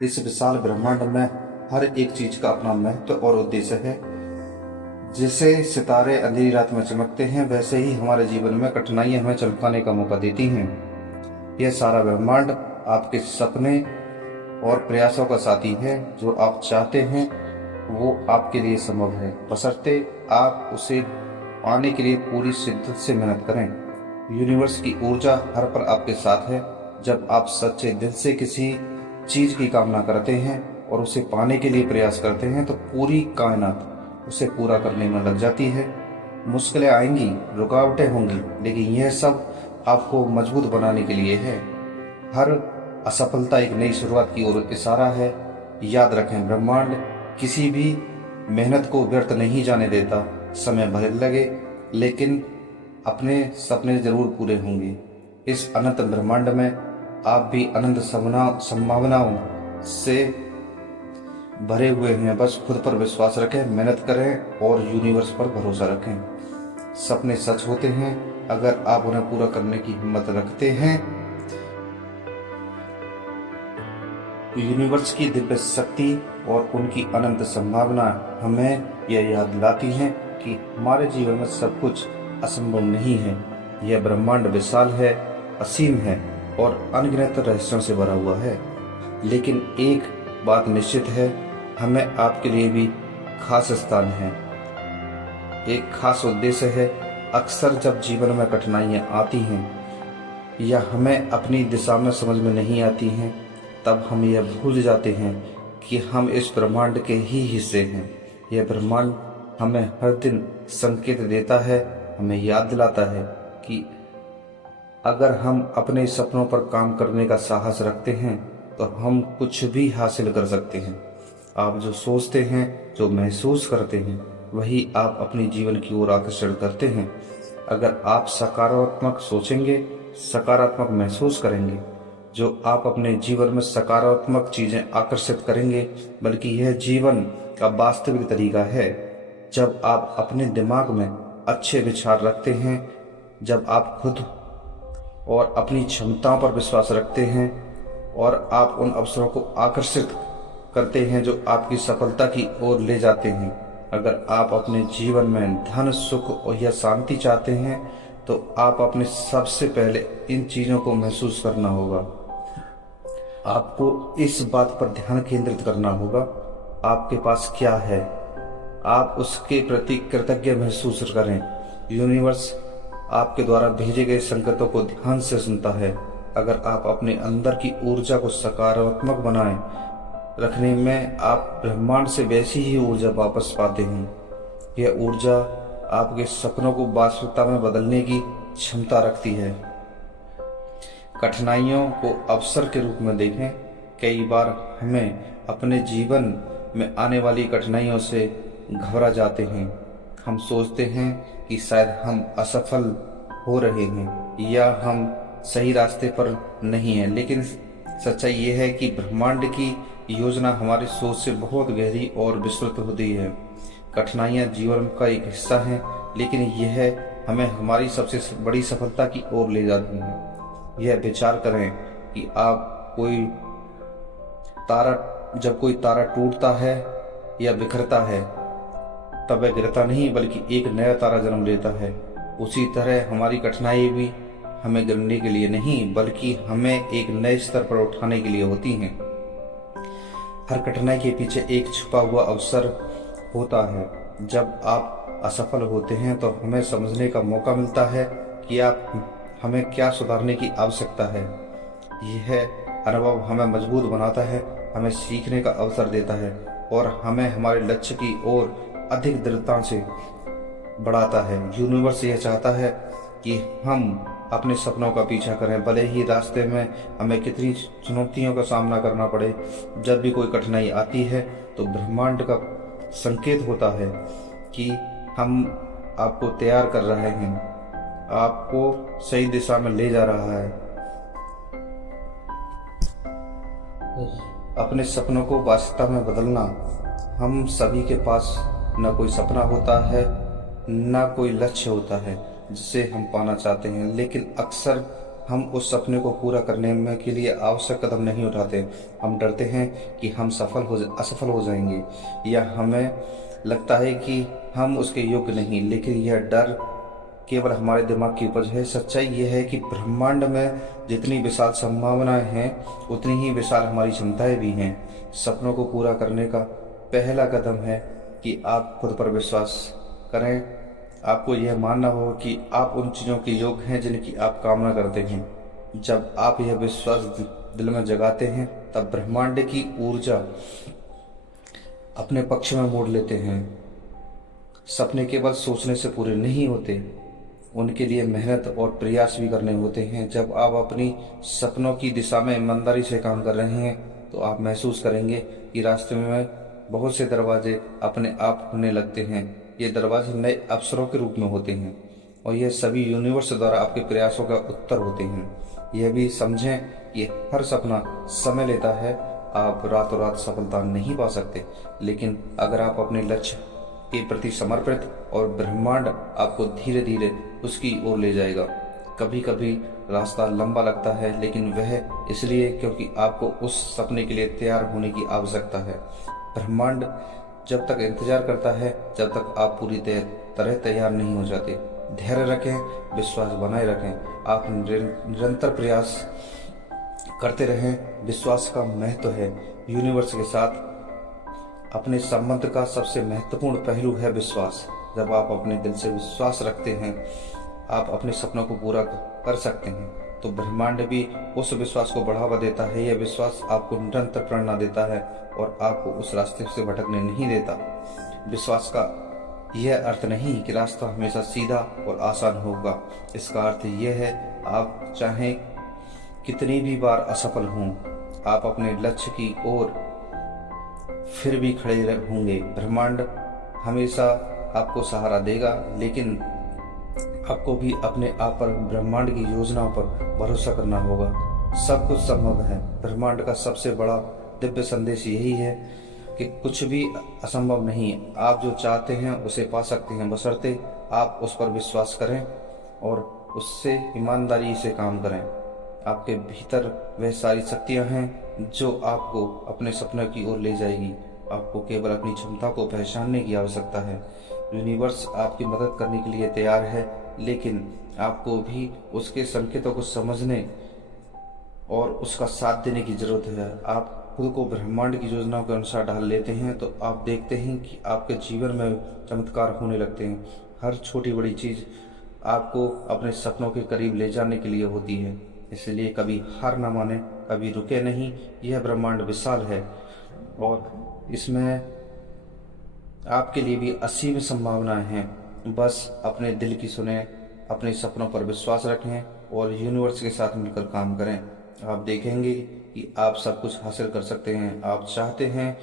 इस विशाल ब्रह्मांड में हर एक चीज का अपना महत्व और उद्देश्य है। जैसे सितारे अंधेरी रात में चमकते हैं, वैसे ही हमारे जीवन में कठिनाइयां हमें चमकाने का मौका देती हैं। यह सारा ब्रह्मांड आपके सपने और प्रयासों का साथी है। जो आप चाहते हैं वो आपके लिए संभव है, बशर्ते आप उसे पाने के लिए पूरी शिद्दत से मेहनत करें। यूनिवर्स की ऊर्जा हर पल आपके साथ है। जब आप सच्चे दिल से किसी चीज की कामना करते हैं और उसे पाने के लिए प्रयास करते हैं, तो पूरी कायनात उसे पूरा करने में लग जाती है। मुश्किलें आएंगी, रुकावटें होंगी, लेकिन यह सब आपको मजबूत बनाने के लिए है। हर असफलता एक नई शुरुआत की ओर इशारा है। याद रखें, ब्रह्मांड किसी भी मेहनत को व्यर्थ नहीं जाने देता। समय भले लगे, लेकिन अपने सपने जरूर पूरे होंगे। इस अनंत ब्रह्मांड में आप भी अनंत संभावनाओं से भरे हुए हैं। बस खुद पर विश्वास रखें, मेहनत करें और यूनिवर्स पर भरोसा रखें। सपने सच होते हैं अगर आप उन्हें पूरा करने की हिम्मत रखते हैं। यूनिवर्स की दिव्य शक्ति और उनकी अनंत संभावना हमें यह याद दिलाती हैं कि हमारे जीवन में सब कुछ असंभव नहीं है। यह ब्रह्मांड विशाल है, असीम है और अनगिनत रहस्यों से भरा हुआ है। लेकिन एक बात निश्चित है, हमें आपके लिए भी खास स्थान है, एक खास उद्देश्य है। अक्सर जब जीवन में कठिनाइयां आती हैं या हमें अपनी दिशा में समझ में नहीं आती हैं, तब हम यह भूल जाते हैं कि हम इस ब्रह्मांड के ही हिस्से हैं। यह ब्रह्मांड हमें हर दिन संकेत देता है, हमें याद दिलाता है कि अगर हम अपने सपनों पर काम करने का साहस रखते हैं तो हम कुछ भी हासिल कर सकते हैं। आप जो सोचते हैं, जो महसूस करते हैं, वही आप अपने जीवन की ओर आकर्षण करते हैं। अगर आप सकारात्मक सोचेंगे, सकारात्मक महसूस करेंगे, जो आप अपने जीवन में सकारात्मक चीजें आकर्षित करेंगे, बल्कि यह जीवन का वास्तविक तरीका है। जब आप अपने दिमाग में अच्छे विचार रखते हैं, जब आप खुद और अपनी क्षमताओं पर विश्वास रखते हैं और आप उन अवसरों को आकर्षित करते हैं जो आपकी सफलता की ओर ले जाते हैं। अगर आप अपने जीवन में धन, सुख और या शांति चाहते हैं, तो आप अपने सबसे पहले इन चीजों को महसूस करना होगा। आपको इस बात पर ध्यान केंद्रित करना होगा, आपके पास क्या है। आप उसके प्रति कृतज्ञ महसूस करें। यूनिवर्स आपके द्वारा भेजे गए संकेतों को ध्यान से सुनता है। अगर आप अपने अंदर की ऊर्जा को सकारात्मक बनाए रखने में, आप ब्रह्मांड से वैसी ही ऊर्जा वापस पाते हैं। यह ऊर्जा आपके सपनों को वास्तविकता में बदलने की क्षमता रखती है। कठिनाइयों को अवसर के रूप में देखें। कई बार हमें अपने जीवन में आने वाली कठिनाइयों से घबरा जाते हैं। हम सोचते हैं कि शायद हम असफल हो रहे हैं या हम सही रास्ते पर नहीं हैं, लेकिन सच्चाई यह है कि ब्रह्मांड की योजना हमारी सोच से बहुत गहरी और विस्तृत होती है। कठिनाइयां जीवन का एक हिस्सा हैं, लेकिन यह हमें हमारी सबसे बड़ी सफलता की ओर ले जाती हैं। यह विचार करें कि जब कोई तारा टूटता है या बिखरता है, तब वह गिरता नहीं बल्कि एक नया तारा जन्म लेता है। उसी तरह हमारी कठिनाई भी हमें गिरने के लिए नहीं, बल्कि हमें एक नए स्तर पर उठाने के लिए होती हैं। हर कठिनाई के पीछे एक छुपा हुआ अवसर होता है। जब आप असफल होते हैं तो हमें समझने का मौका मिलता है कि हमें क्या सुधारने की आवश्यकता है। यह अनुभव हमें मजबूत बनाता है, हमें सीखने का अवसर देता है और हमें हमारे लक्ष्य की ओर अधिक दृढ़ता से बढ़ाता है। यूनिवर्स यह चाहता है कि हम अपने सपनों का पीछा करें, भले ही रास्ते में हमें कितनी चुनौतियों का सामना करना पड़े। जब भी कोई कठिनाई आती है तो ब्रह्मांड का संकेत होता है कि हम आपको तैयार कर रहे हैं, आपको सही दिशा में ले जा रहा है। अपने सपनों को वास्तविकता में बदलना। हम सभी के पास न कोई सपना होता है, न कोई लक्ष्य होता है जिसे हम पाना चाहते हैं, लेकिन अक्सर हम उस सपने को पूरा करने में के लिए आवश्यक कदम नहीं उठाते। हम डरते हैं कि हम असफल हो जाएंगे, या हमें लगता है कि हम उसके योग्य नहीं। लेकिन यह डर केवल हमारे दिमाग की उपज है। सच्चाई यह है कि ब्रह्मांड में जितनी विशाल संभावनाएं हैं, उतनी ही विशाल हमारी क्षमताएं भी हैं। सपनों को पूरा करने का पहला कदम है कि आप खुद पर विश्वास करें। आपको यह मानना होगा कि आप उन चीज़ों के योग्य हैं जिनकी आप कामना करते हैं। जब आप यह विश्वास दिल में जगाते हैं, तब ब्रह्मांड की ऊर्जा अपने पक्ष में मोड़ लेते हैं। सपने केवल सोचने से पूरे नहीं होते, उनके लिए मेहनत और प्रयास भी करने होते हैं। जब आप अपनी सपनों की दिशा में ईमानदारी से काम कर रहे हैं, तो आप महसूस करेंगे कि रास्ते में बहुत से दरवाजे अपने आप खुलने लगते हैं। ये दरवाजे नए अवसरों के रूप में होते हैं, और यह सभी यूनिवर्स द्वारा आपके प्रयासों का उत्तर होते हैं। यह भी समझें कि हर सपना समय लेता है। आप रातों रात सफलता नहीं पा सकते, लेकिन अगर आप अपने लक्ष्य के प्रति समर्पित और ब्रह्मांड आपको धीरे धीरे उसकी ओर ले जाएगा। कभी कभी रास्ता लंबा लगता है, लेकिन वह इसलिए क्योंकि आपको उस सपने के लिए तैयार होने की आवश्यकता है। ब्रह्मांड जब तक इंतजार करता है, जब तक आप पूरी तरह तैयार नहीं हो जाते। धैर्य रखें, विश्वास बनाए रखें। आप निरंतर प्रयास करते रहें। विश्वास का महत्व है। यूनिवर्स के साथ अपने संबंध का सबसे महत्वपूर्ण पहलू है विश्वास। जब आप अपने दिल से विश्वास रखते हैं, आप अपने सपनों को पूरा कर सकते हैं, तो ब्रह्मांड भी उस विश्वास को बढ़ावा देता है। यह विश्वास आपको निरंतर प्रेरणा देता है और आपको उस रास्ते से भटकने नहीं देता। विश्वास का यह अर्थ नहीं कि रास्ता हमेशा सीधा और आसान होगा। इसका अर्थ यह है, आप चाहे कितनी भी बार असफल हों, आप अपने लक्ष्य की ओर फिर भी खड़े होंगे। ब्रह्मांड हमेशा आपको सहारा देगा, लेकिन आपको भी अपने आप पर, ब्रह्मांड की योजनाओं पर भरोसा करना होगा। सब कुछ संभव है। ब्रह्मांड का सबसे बड़ा दिव्य संदेश यही है कि कुछ भी असंभव नहीं है। आप जो चाहते हैं उसे पा सकते हैं, बशर्ते आप उस पर विश्वास करें और उससे ईमानदारी से काम करें। आपके भीतर वह सारी शक्तियां हैं जो आपको अपने सपने की ओर ले जाएगी। आपको केवल अपनी क्षमता को पहचानने की आवश्यकता है। यूनिवर्स आपकी मदद करने के लिए तैयार है, लेकिन आपको भी उसके संकेतों को समझने और उसका साथ देने की जरूरत है। आप खुद को ब्रह्मांड की योजनाओं के अनुसार ढाल लेते हैं, तो आप देखते हैं कि आपके जीवन में चमत्कार होने लगते हैं। हर छोटी बड़ी चीज आपको अपने सपनों के करीब ले जाने के लिए होती है। इसलिए कभी हार न माने, कभी रुके नहीं। यह ब्रह्मांड विशाल है और इसमें आपके लिए भी असीम संभावनाएं हैं। बस अपने दिल की सुने, अपने सपनों पर विश्वास रखें और यूनिवर्स के साथ मिलकर काम करें। आप देखेंगे कि आप सब कुछ हासिल कर सकते हैं। आप चाहते हैं